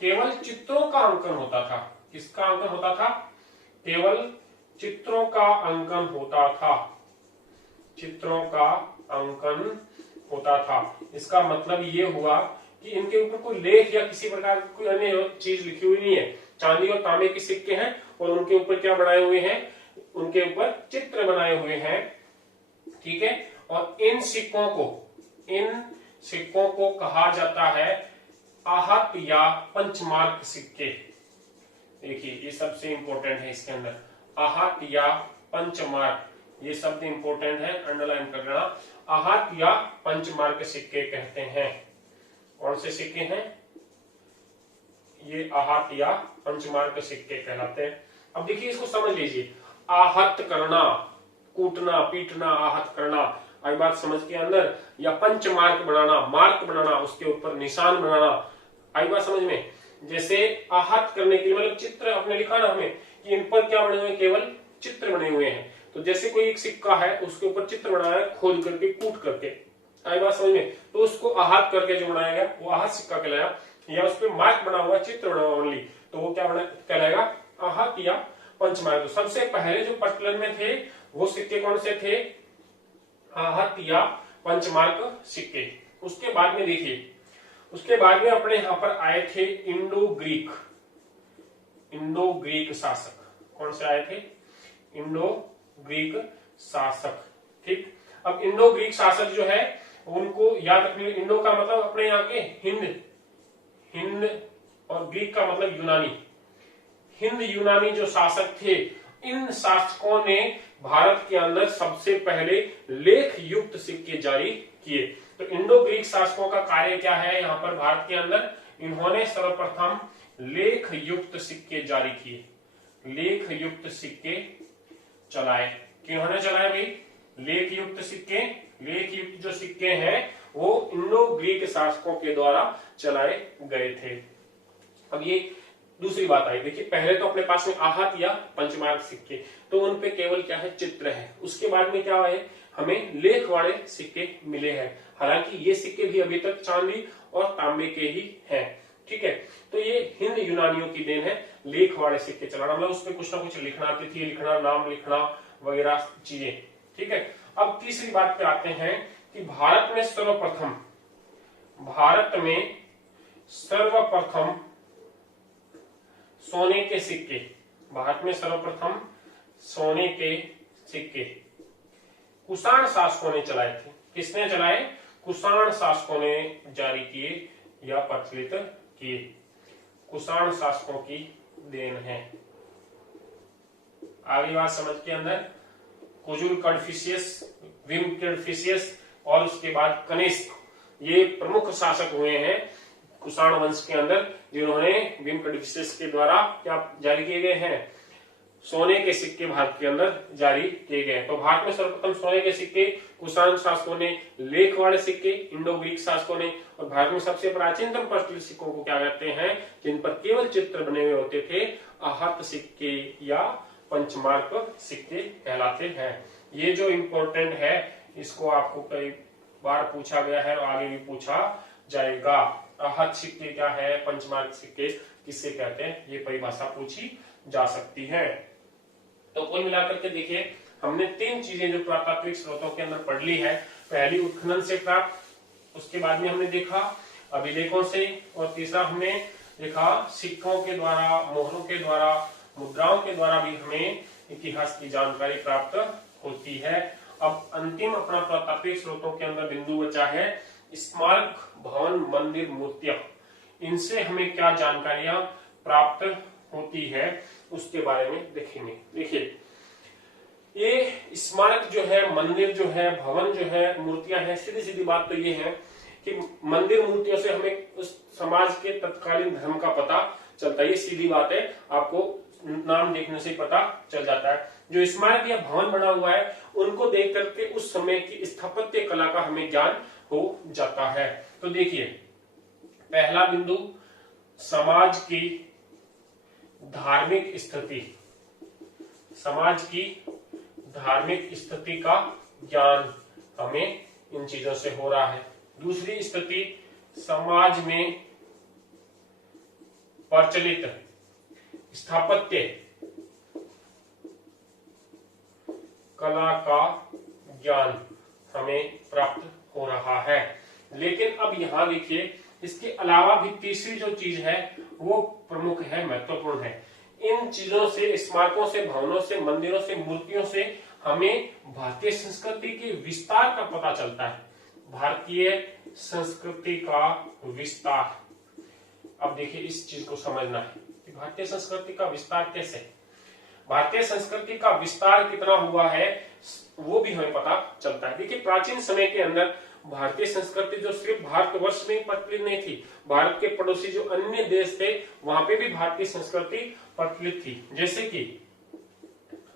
केवल चित्रों का अंकन होता था। किसका अंकन होता था? केवल चित्रों का अंकन होता था, चित्रों का अंकन होता था। इसका मतलब ये हुआ कि इनके ऊपर कोई लेख या किसी प्रकार की कोई अन्य चीज लिखी हुई नहीं है। चांदी और तांबे के सिक्के हैं और उनके ऊपर क्या बनाए हुए हैं? उनके ऊपर चित्र बनाए हुए हैं, ठीक है। और इन सिक्कों को कहा जाता है आहत या पंचमार्क सिक्के। देखिए ये सबसे इंपॉर्टेंट है इसके अंदर, आहत या पंचमार्क, ये शब्द इंपॉर्टेंट है, अंडरलाइन कर लेना। आहत या पंचमार्क सिक्के कहते हैं। कौन से सिक्के हैं? ये आहत या पंचमार्क सिक्के कहलाते हैं। अब देखिए इसको समझ लीजिए, आहत करना, कूटना, पीटना, आहत करना, आई बात समझ के अंदर, या पंचमार्क बनाना, मार्क बनाना, उसके ऊपर निशान बनाना, आई बात समझ में। जैसे आहत करने के लिए मतलब चित्र अपने लिखा ना हमें कि इन पर क्या बने हुए हैं, केवल चित्र बने हुए हैं। तो जैसे कोई एक सिक्का है उसके ऊपर चित्र बनाया है, खोद करके, कूट करके, आई बात समझ में, तो उसको आहत करके जो बनाया गया वो आहत सिक्का कहलाया। या उस पर मार्क बना हुआ, चित्र बना हुआ ओनली, तो वो क्या कहलाएगा? आहत या पंचमार्क। तो सबसे पहले जो प्रचलन में थे वो सिक्के कौन से थे? आहत या पंचमार्क सिक्के। उसके बाद में देखिए, उसके बाद में अपने यहां पर आए थे इंडो ग्रीक शासक। कौन से आए थे? इंडो ग्रीक शासक, ठीक। अब इंडो ग्रीक शासक जो है उनको याद रखिए, इंडो का मतलब अपने यहाँ के हिंद और ग्रीक का मतलब यूनानी। हिंद यूनानी जो शासक थे, इन शासकों ने भारत के अंदर सबसे पहले लेख युक्त सिक्के जारी किए। तो इंडो ग्रीक शासकों का कार्य क्या है यहाँ पर भारत के अंदर? इन्होंने सर्वप्रथम लेख युक्त सिक्के जारी किए, लेख युक्त सिक्के चलाए। किन्होंने चलाए भाई? लेख युक्त सिक्के। लेख युक्त जो सिक्के हैं वो इंडो ग्रीक शासकों के द्वारा चलाए गए थे। अब ये दूसरी बात आई, देखिए पहले तो अपने पास में आहत या पंचमार्क सिक्के, तो उन पे केवल क्या है? चित्र है। उसके बाद में क्या है? हमें लेख वाले सिक्के मिले हैं। हालांकि ये सिक्के भी अभी तक चांदी और तांबे के ही हैं, ठीक है। तो ये हिंद यूनानियों की देन है, लेख वाले सिक्के चलाना, मतलब उसमें कुछ ना कुछ लिखना, तिथि लिखना, नाम लिखना वगैरह चीजें, ठीक है। अब तीसरी बात पे आते हैं कि भारत में सर्वप्रथम सोने के सिक्के, भारत में सर्वप्रथम सोने के सिक्के कुषाण शासकों ने चलाए थे। किसने चलाए? कुषाण शासकों ने जारी किए या प्रचलित किए। कुषाण शासकों की देन है। आगे बात समझ के अंदर, कुजुल कड़फिशियस, विम कड़फिशियस और उसके बाद कनिष्क, ये प्रमुख शासक हुए हैं कुषाण वंश के अंदर, जिन्होंने भीम कड़फिसेस के द्वारा क्या जारी किए गए हैं, सोने के सिक्के भारत के अंदर जारी किए गए। तो भारत में सर्वप्रथम सोने के सिक्के कुषाण शासकों ने, लेख वाले सिक्के इंडो ग्रीक शासकों ने, और भारत में सबसे प्राचीनतम प्रचलित सिक्कों को क्या कहते हैं, जिन पर केवल चित्र बने हुए होते थे, आहत सिक्के या पंचमार्क सिक्के कहलाते हैं। ये जो इम्पोर्टेंट है, इसको आपको कई बार पूछा गया है और आगे भी पूछा जाएगा। आहत सिक्के क्या है, पंचमार्क सिक्के किससे कहते हैं, ये परिभाषा पूछी जा सकती है। तो कुल मिलाकर के देखिए, हमने 3 चीजें जो पुरातात्विक स्रोतों के अंदर पढ़ ली है। पहली उत्खनन से प्राप्त, उसके बाद में हमने देखा अभिलेखों से, और तीसरा हमने देखा सिक्कों के द्वारा, मोहरों के द्वारा, मुद्राओं के द्वारा भी हमें इतिहास की जानकारी प्राप्त होती है। अब अंतिम अपना पुरातात्विक स्रोतों के अंदर बिंदु बचा है स्मारक, भवन, मंदिर, मूर्तियां। इनसे हमें क्या जानकारियां प्राप्त होती है उसके बारे में देखेंगे। देखिए, ये स्मारक जो है, मंदिर जो है, भवन जो है, मूर्तियां हैं, सीधी सीधी बात तो ये है कि मंदिर मूर्तियों से हमें उस समाज के तत्कालीन धर्म का पता चलता है। ये सीधी बात है, आपको नाम देखने से पता चल जाता है। जो स्मारक या भवन बना हुआ है, उनको देख करके उस समय की स्थापत्य कला का हमें ज्ञान हो जाता है। तो देखिए, पहला बिंदु, समाज की धार्मिक स्थिति, समाज की धार्मिक स्थिति का ज्ञान हमें इन चीजों से हो रहा है। दूसरी स्थिति, समाज में प्रचलित स्थापत्य कला का ज्ञान हमें प्राप्त हो रहा है। लेकिन अब यहां देखिए, इसके अलावा भी तीसरी जो चीज है वो प्रमुख है, महत्वपूर्ण है। इन चीजों से, स्मारकों से, भवनों से, मंदिरों से, मूर्तियों से हमें भारतीय संस्कृति के विस्तार का पता चलता है। भारतीय संस्कृति का विस्तार, अब देखिए इस चीज को समझना है कि भारतीय संस्कृति का विस्तार कैसे, भारतीय संस्कृति का विस्तार कितना हुआ है वो भी हमें पता चलता है। देखिए, प्राचीन समय के अंदर भारतीय संस्कृति जो सिर्फ भारतवर्ष में प्रचलित नहीं थी, भारत के पड़ोसी जो अन्य देश थे वहां पे भी भारतीय संस्कृति प्रचलित थी। जैसे कि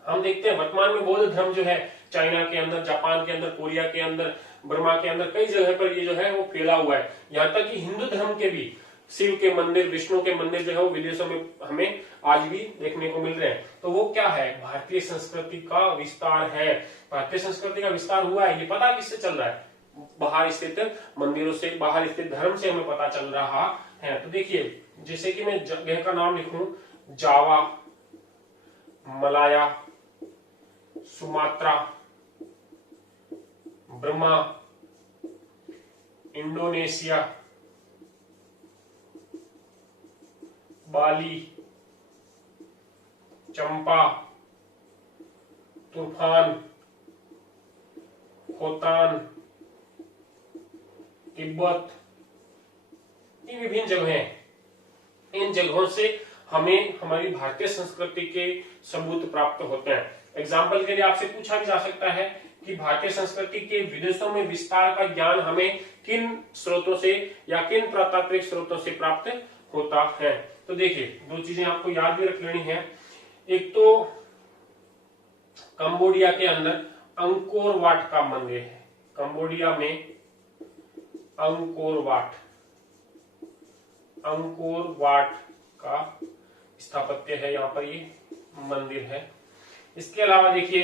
हम देखते हैं वर्तमान में बौद्ध धर्म जो है चाइना के अंदर, जापान के अंदर, कोरिया के अंदर, बर्मा के अंदर, कई जगह पर ये जो है वो फैला हुआ है। यहाँ तक कि हिंदू धर्म के भी शिव के मंदिर, विष्णु के मंदिर जो है वो विदेशों में हमें आज भी देखने को मिल रहे हैं। तो वो क्या है, भारतीय संस्कृति का विस्तार है। भारतीय संस्कृति का विस्तार हुआ है, ये पता किससे चल रहा है, बाहर स्थित मंदिरों से, बाहर स्थित धर्म से हमें पता चल रहा है। तो देखिए, जैसे कि मैं जगह का नाम लिखूं, जावा, मलाया, सुमात्रा, ब्रह्मा, इंडोनेशिया, बाली, चंपा, तूफान, खोतान, तिब्बत, ये विभिन्न जगहें हैं। इन जगहों से हमें हमारी भारतीय संस्कृति के सबूत प्राप्त होते हैं। एग्जाम्पल के लिए आपसे पूछा भी जा सकता है कि भारतीय संस्कृति के विदेशों में विस्तार का ज्ञान हमें किन स्रोतों से या किन पुरातात्विक स्रोतों से प्राप्त होता है। तो देखिए, 2 चीजें आपको याद भी रख लेनी है। एक तो कंबोडिया के अंदर अंकोर वाट का मंदिर है। कंबोडिया में अंकोर वाट का स्थापत्य है, यहाँ पर ये मंदिर है। इसके अलावा देखिए,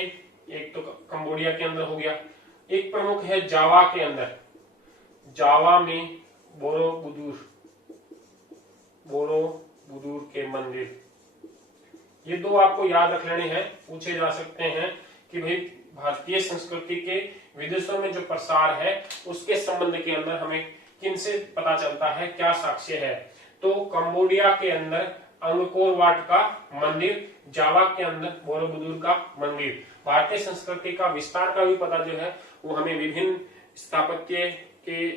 एक तो कंबोडिया के अंदर हो गया, एक प्रमुख है जावा के अंदर, जावा में बोरोबुदुर के मंदिर। ये 2 आपको याद रख लेने हैं, पूछे जा सकते हैं कि भाई भारतीय संस्कृति के विदेशों में जो प्रसार है उसके संबंध के अंदर हमें किनसे पता चलता है, क्या साक्ष्य है। तो कंबोडिया के अंदर अंगकोर वाट का मंदिर, जावा के अंदर बोरोबुदुर का मंदिर। भारतीय संस्कृति का विस्तार का भी पता जो है वो हमें विभिन्न स्थापत्य के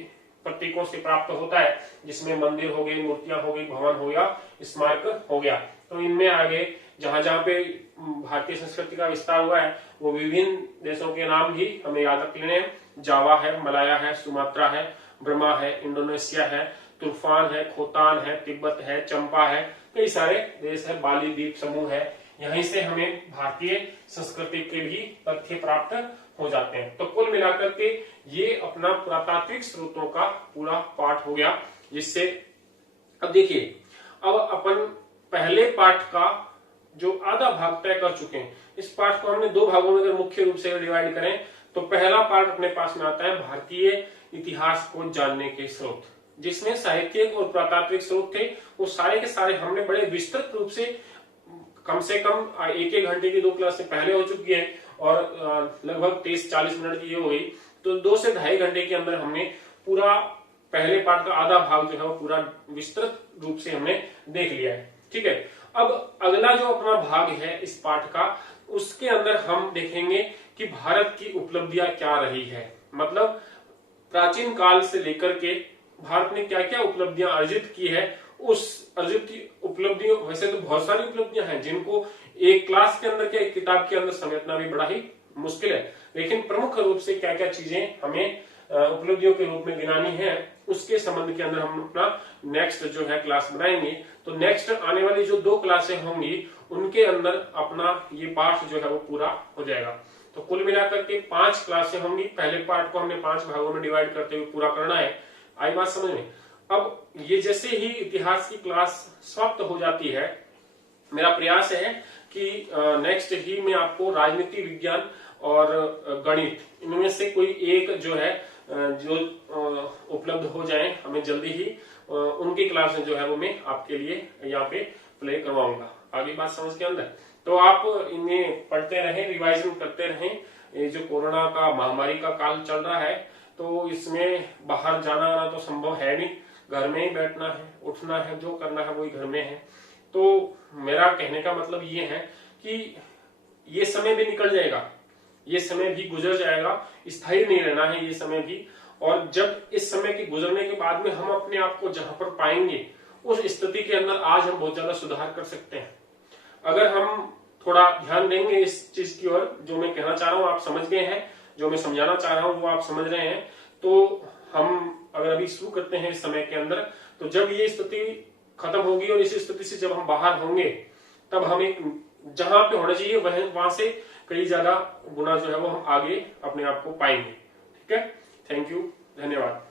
प्रतीकों से प्राप्त होता है, जिसमें मंदिर हो गए, मूर्तियां हो गई, भवन हो गया, स्मारक हो गया। तो इनमें आगे जहां जहां पे भारतीय संस्कृति का विस्तार हुआ है वो विभिन्न देशों के नाम भी हमें याद रख लेने हैं। जावा है, मलाया है, सुमात्रा है, ब्रह्मा है, इंडोनेशिया है। तूफान है, खोतान है, तिब्बत है, चंपा है, कई सारे देश है, बाली द्वीप समूह है। यहीं से हमें भारतीय संस्कृति के भी तथ्य प्राप्त हो जाते हैं। तो कुल मिलाकर के ये अपना पुरातात्विक स्रोतों का पूरा पाठ हो गया। जिससे अब देखिए, अब अपन पहले पाठ का जो आधा भाग तय कर चुके हैं। इस पाठ को हमने दो भागों में अगर मुख्य रूप से डिवाइड करें तो पहला पार्ट अपने पास में आता है भारतीय इतिहास को जानने के स्रोत, जिसमें साहित्यिक और पुरातात्विक स्रोत थे। वो सारे के सारे हमने बड़े विस्तृत रूप से कम 1-1 घंटे की 2 क्लास से पहले हो चुकी है और लगभग 30-40 मिनट की हो गई। तो 2 से 2.5 घंटे के अंदर हमने पूरा पहले पार्ट का आधा भाग जो है वो पूरा विस्तृत रूप से हमने देख लिया है। ठीक है, अब अगला जो अपना भाग है इस पाठ का, उसके अंदर हम देखेंगे कि भारत की उपलब्धियां क्या रही है। मतलब प्राचीन काल से लेकर के भारत ने क्या क्या उपलब्धियां अर्जित की है। उस अर्जित उपलब्धियों, वैसे तो बहुत सारी उपलब्धियां हैं जिनको एक क्लास के अंदर के एक किताब के अंदर समेटना भी बड़ा ही मुश्किल है, लेकिन प्रमुख रूप से क्या क्या चीजें हमें उपलब्धियों के रूप में गिनानी है, उसके संबंध के अंदर हम अपना नेक्स्ट जो है क्लास बनाएंगे। तो नेक्स्ट आने वाली जो 2 क्लासें होंगी उनके अंदर अपना ये पाठ जो है वो पूरा हो जाएगा। तो कुल मिलाकर के 5 क्लासें होंगी। पहले पार्ट को हमने 5 भागों में डिवाइड करते हुए पूरा करना है। आई बात समझ में? अब ये जैसे ही इतिहास की क्लास समाप्त हो जाती है, मेरा प्रयास है कि नेक्स्ट ही में आपको राजनीति विज्ञान और गणित, इनमें से कोई एक जो है जो उपलब्ध हो जाए हमें जल्दी ही, उनकी क्लास जो है वो मैं आपके लिए यहाँ पे प्ले करवाऊंगा। आगे बात समझ के अंदर, तो आप इन्हें पढ़ते रहें, रिवाइजन करते रहें। ये जो कोरोना का महामारी का काल चल रहा है, तो इसमें बाहर जाना आना तो संभव है नहीं, घर में ही बैठना है, उठना है, जो करना है वही घर में है। तो मेरा कहने का मतलब ये है कि ये समय भी निकल जाएगा, ये समय भी गुजर जाएगा, स्थायी नहीं रहना है ये समय भी। और जब इस समय के गुजरने के बाद में हम अपने आप को जहां पर पाएंगे, उस स्थिति के अंदर आज हम बहुत ज्यादा सुधार कर सकते हैं। अगर हम थोड़ा ध्यान देंगे इस चीज की ओर, जो मैं कहना चाह रहा हूं आप समझ गए हैं, जो मैं समझाना चाह रहा हूं वो आप समझ रहे हैं, तो हम अगर अभी शुरू करते हैं इस समय के अंदर, तो जब ये स्थिति खत्म होगी और इस स्थिति से जब हम बाहर होंगे, तब हम एक जहां पे होना चाहिए वहां से कई ज्यादा गुना जो है वो हम आगे अपने आप को पाएंगे। ठीक है, थैंक यू, धन्यवाद।